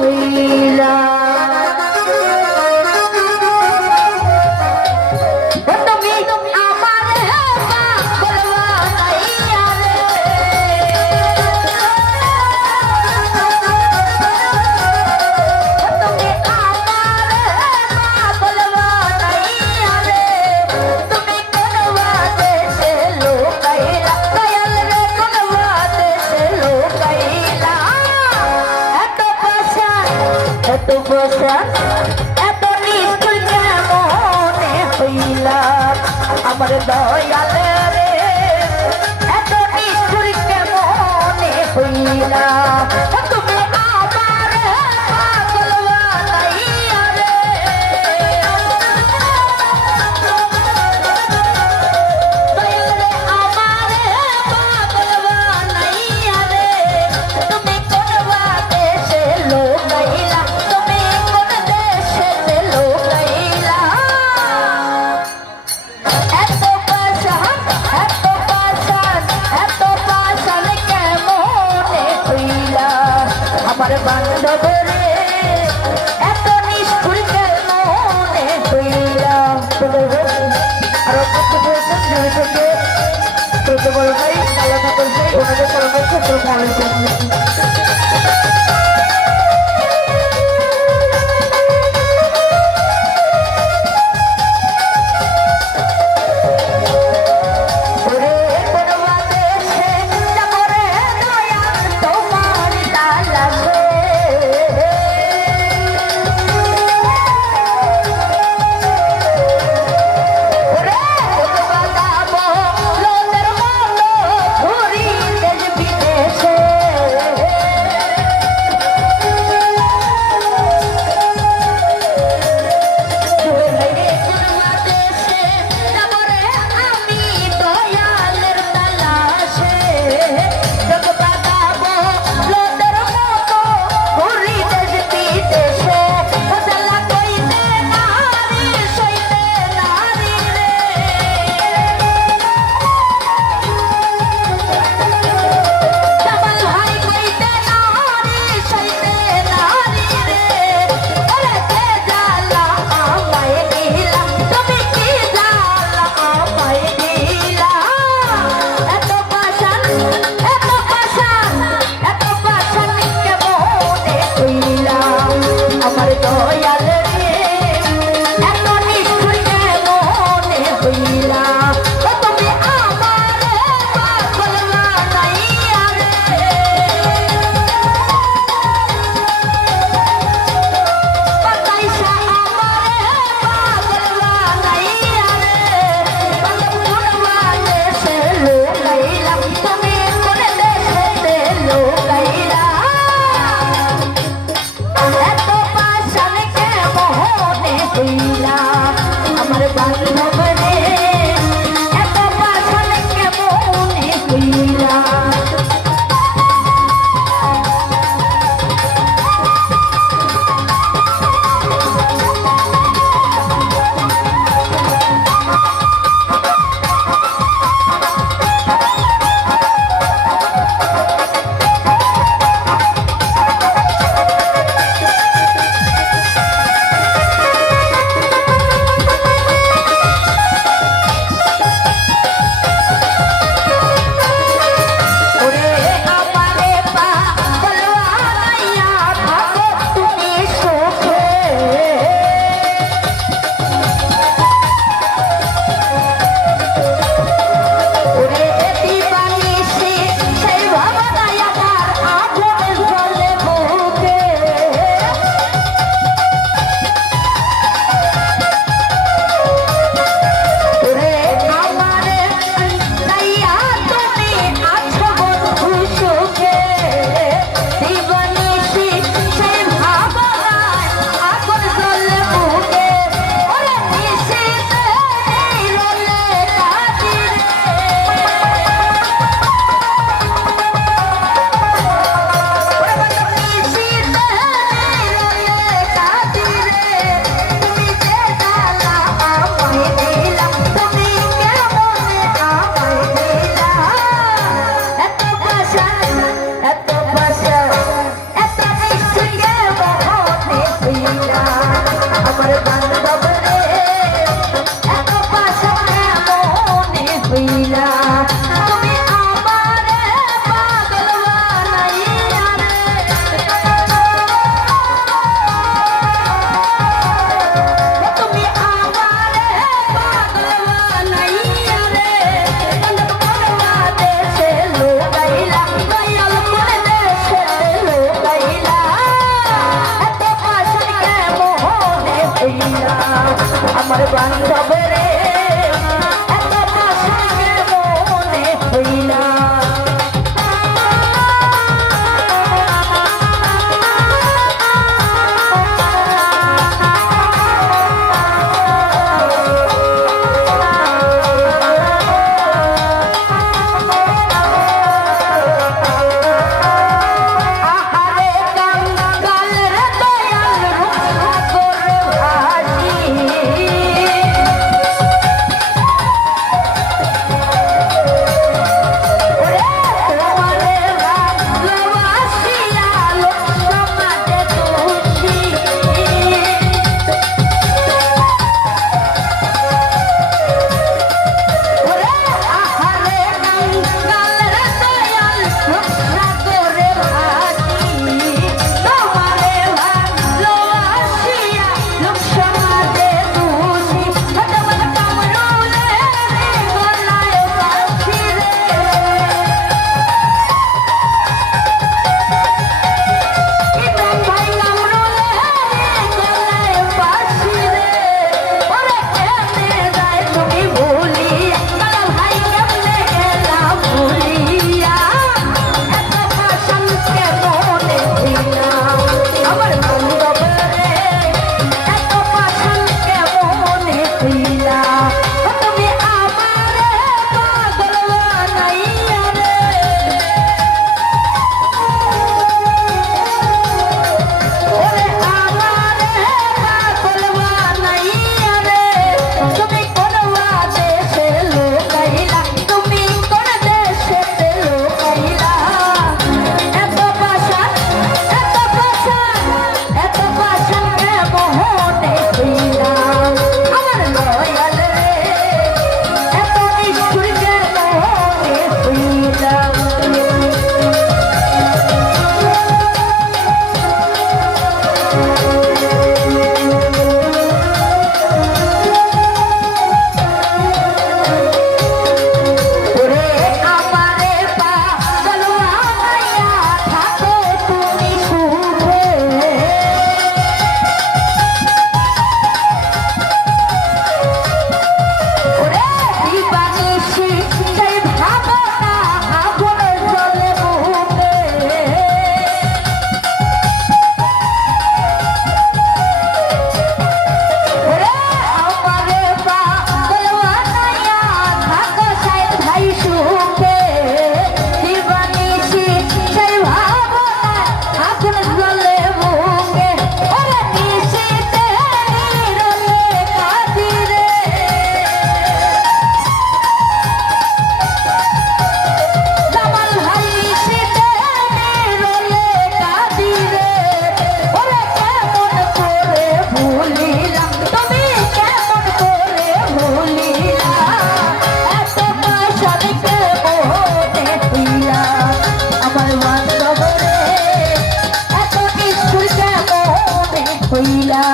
হইলা এত নিষ্ঠুর কেমনে হইলা আমার দয়াল রে এত নিষ্ঠুর কেমনে হইলা তুমি আমার পাগল বানাইয়া রে দয়াল রে আমার পাগল বানাইয়া রে তুমি কোন বাদেশে লোকাইলা আমার বান্ধব রে এত নিষ্ঠুর কেমনে হইলা আরো কত বলছেন জড়িত ছোট বড় ভাই আলাদা করছে ওনাদের কারণে ছোট ভালো হইলা আমার বান্ধব রে এত পাশা মনে হইলা তুমি আমারে পাগল বানাইয়া রে তুমি আমারে পাগল বানাইয়া রে মনवा দেশে লোকাইলা দয়াল করে দেশে লোকাইলা এত পাশা মনে হইলা আমার বান্ধব রে এত পাশা মনে হইলা আহারে কাঙ্গাল রে দয়াল রূপ করে ভাসি ওরে তোমারে ভালোবাসিয়া লোক সমাজে তুলছি ওরে আহারে কাঙ্গাল রে দয়াল রূপসা করে ভাসি তোমারে ভালোবাসিয়া লোক সমাজে তুলছি তোমার কামরুলে গলায় বাঁধি রে ইব্রাহিম ভাই কামরুলে গলায় বাঁধি রে ওরে কেমনে যায় তুমি ভুলিয়া কালা ভাই কেমনে গেলা ভুলিয়া এত পাশান কে মনে হইলা আমার বান্ধব রে এত পাশান কে মনে হইলা তুমি আমারে পাগল বানাইয়া রে ওরে আমারে পাগল বানাইয়া রে তুমি কোন দেশে লোকাইলা তুমি কোন দেশে লোকাইলা এত পাশান এত পাশান এত পাশান কে মনে হইলা আমার দয়াল রে এত নিষ্ঠুর কে মনে হইলা ওরে আমারে পাগল বানাইয়া থাকো তুমি সুখে ওরে দিবানিশি সেই ভাবনা আগুন জ্বলে মুখে ওরে আমারে পাগল বানাইয়া থাকো সাইদ ভাই সুখে দিবানিশি সেই ভাবনা আগুন জ্বলে মুখে ওরে নিশিতে নিরলে কাঁদি রে জামাল ভাই নিশিতে নিরলে কাঁদি রে ওরে কেমন করে ভুলিলাম তুমি কেমন করে ভুলিলা এত পাশান কে মনে হইলা আমার বান্ধব রে এত নিষ্ঠুর কে মনে হইলা